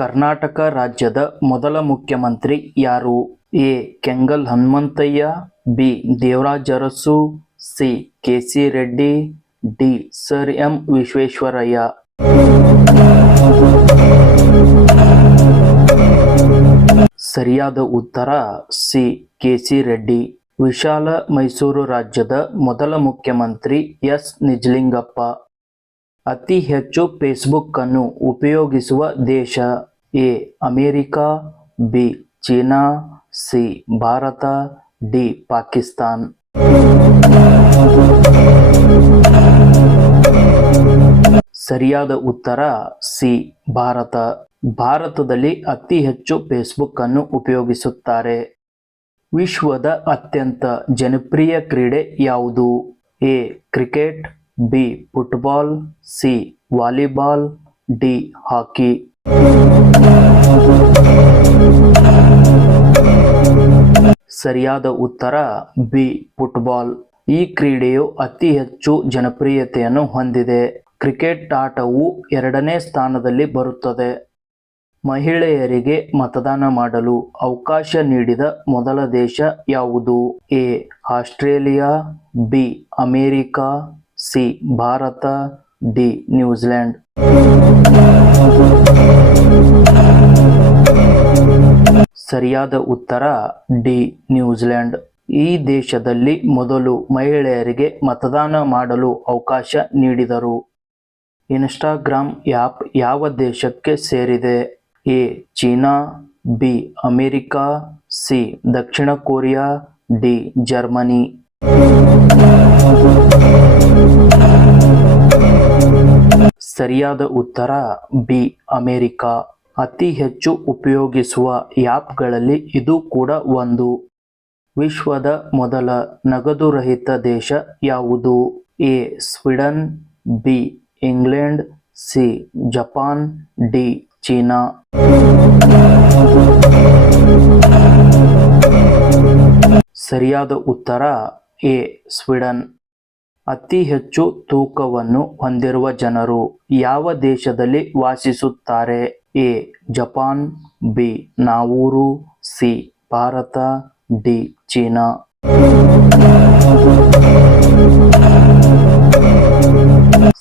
ಕರ್ನಾಟಕ ರಾಜ್ಯದ ಮೊದಲ ಮುಖ್ಯಮಂತ್ರಿ ಯಾರು? A. Kengal Hanumanthaiah, B. Devaraj Urs, C. KC. Reddy, D. Sir M Visvesvaraya. ಸರಿಯಾದ ಉತ್ತರ ಸಿ. ಕೆ.ಸಿ. ರೆಡ್ಡಿ. ವಿಶಾಲ ಮೈಸೂರು ರಾಜ್ಯದ ಮೊದಲ ಮುಖ್ಯಮಂತ್ರಿ ಎಸ್. ನಿಜಲಿಂಗಪ್ಪ. ಅತಿ ಹೆಚ್ಚು ಫೇಸ್ಬುಕ್ ಅನ್ನು ಉಪಯೋಗಿಸುವ ದೇಶ? A. America, B. China, C. Bharat, D. Pakistan. ಸರಿಯಾದ ಉತ್ತರ ಸಿ. ಭಾರತ. ಭಾರತದಲ್ಲಿ ಅತಿ ಹೆಚ್ಚು ಫೇಸ್ಬುಕ್ ಅನ್ನು ಉಪಯೋಗಿಸುತ್ತಾರೆ. ವಿಶ್ವದ ಅತ್ಯಂತ ಜನಪ್ರಿಯ ಕ್ರೀಡೆ ಯಾವುದು? A. Cricket, B. Football, C. Volleyball, D. Hockey. ಸರಿಯಾದ ಉತ್ತರ ಬಿ. ಫುಟ್ಬಾಲ್. ಈ ಕ್ರೀಡೆಯು ಅತಿ ಹೆಚ್ಚು ಜನಪ್ರಿಯತೆಯನ್ನು ಹೊಂದಿದೆ. ಕ್ರಿಕೆಟ್ ಆಟವು ಎರಡನೇ ಸ್ಥಾನದಲ್ಲಿ ಬರುತ್ತದೆ. ಮಹಿಳೆಯರಿಗೆ ಮತದಾನ ಮಾಡಲು ಅವಕಾಶ ನೀಡಿದ ಮೊದಲ ದೇಶ ಯಾವುದು? A. Australia, B. America, C. Bharat, D. New Zealand. ಸರಿಯಾದ ಉತ್ತರ ಡಿ. ನ್ಯೂಜಿಲೆಂಡ್. ಈ ದೇಶದಲ್ಲಿ ಮೊದಲು ಮಹಿಳೆಯರಿಗೆ ಮತದಾನ ಮಾಡಲು ಅವಕಾಶ ನೀಡಿದರು. ಇನ್ಸ್ಟಾಗ್ರಾಮ್ ಆ್ಯಪ್ ಯಾವ ದೇಶಕ್ಕೆ ಸೇರಿದೆ? A. China, B. America, C. Dakshina Korea, D. Germany. ಸರಿಯಾದ ಉತ್ತರ ಬಿ. ಅಮೆರಿಕ. ಅತಿ ಹೆಚ್ಚು ಉಪಯೋಗಿಸುವ ಆ್ಯಪ್ಗಳಲ್ಲಿ ಇದು ಕೂಡ ಒಂದು. ವಿಶ್ವದ ಮೊದಲ ನಗದು ರಹಿತ ದೇಶ ಯಾವುದು? A. Sweden, B. England, C. Japan, D. China. ಸರಿಯಾದ ಉತ್ತರ ಎ. ಸ್ವೀಡನ್. ಅತಿ ಹೆಚ್ಚು ತೂಕವನ್ನು ಹೊಂದಿರುವ ಜನರು ಯಾವ ದೇಶದಲ್ಲಿ ವಾಸಿಸುತ್ತಾರೆ? A. Japan, B. Navoor, C. Bharat, D. China.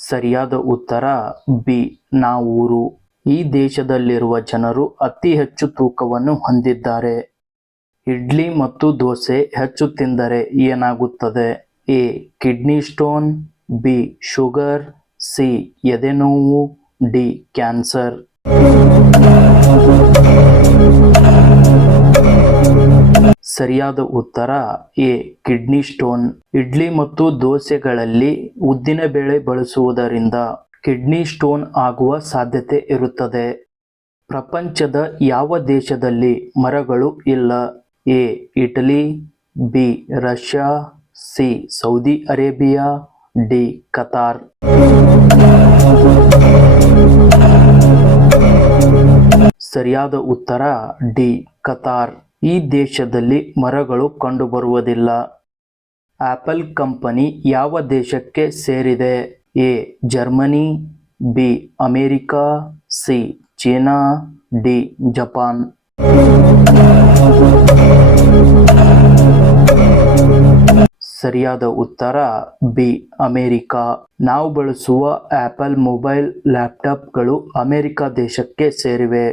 ಸರಿಯಾದ ಉತ್ತರ ಬಿ. ನಾವೂರು. ಈ ದೇಶದಲ್ಲಿರುವ ಜನರು ಅತಿ ಹೆಚ್ಚು ತೂಕವನ್ನು ಹೊಂದಿದ್ದಾರೆ. ಇಡ್ಲಿ ಮತ್ತು ದೋಸೆ ಹೆಚ್ಚು ತಿಂದರೆ ಏನಾಗುತ್ತದೆ? A. Kidney stone, B. Sugar, C. ಎದೆನೋವು, ಡಿ. ಕ್ಯಾನ್ಸರ್. ಸರಿಯಾದ ಉತ್ತರ ಎ. Kidney stone. ಇಡ್ಲಿ ಮತ್ತು ದೋಸೆಗಳಲ್ಲಿ ಉದ್ದಿನಬೇಳೆ ಬಳಸುವುದರಿಂದ ಕಿಡ್ನಿ ಸ್ಟೋನ್ ಆಗುವ ಸಾಧ್ಯತೆ ಇರುತ್ತದೆ. ಪ್ರಪಂಚದ ಯಾವ ದೇಶದಲ್ಲಿ ಮರಗಳು ಇಲ್ಲ? A. Italy, B. Russia, C. Saudi Arabia, D. Qatar. ಸರಿಯಾದ ಉತ್ತರ ಡಿ. ಕತಾರ್. ಈ ದೇಶದಲ್ಲಿ ಮರಗಳು ಕಂಡುಬರುವುದಿಲ್ಲ. ಆಪಲ್ ಕಂಪನಿ ಯಾವ ದೇಶಕ್ಕೆ ಸೇರಿದೆ? A. Germany, B. America, C. China, D. Japan. ಸರಿಯಾದ ಉತ್ತರ ಬಿ. ಅಮೆರಿಕ. ನಾವು ಬಳಸುವ ಆಪಲ್ ಮೊಬೈಲ್ ಲ್ಯಾಪ್ಟಾಪ್ಗಳು ಅಮೆರಿಕ ದೇಶಕ್ಕೆ ಸೇರಿವೆ.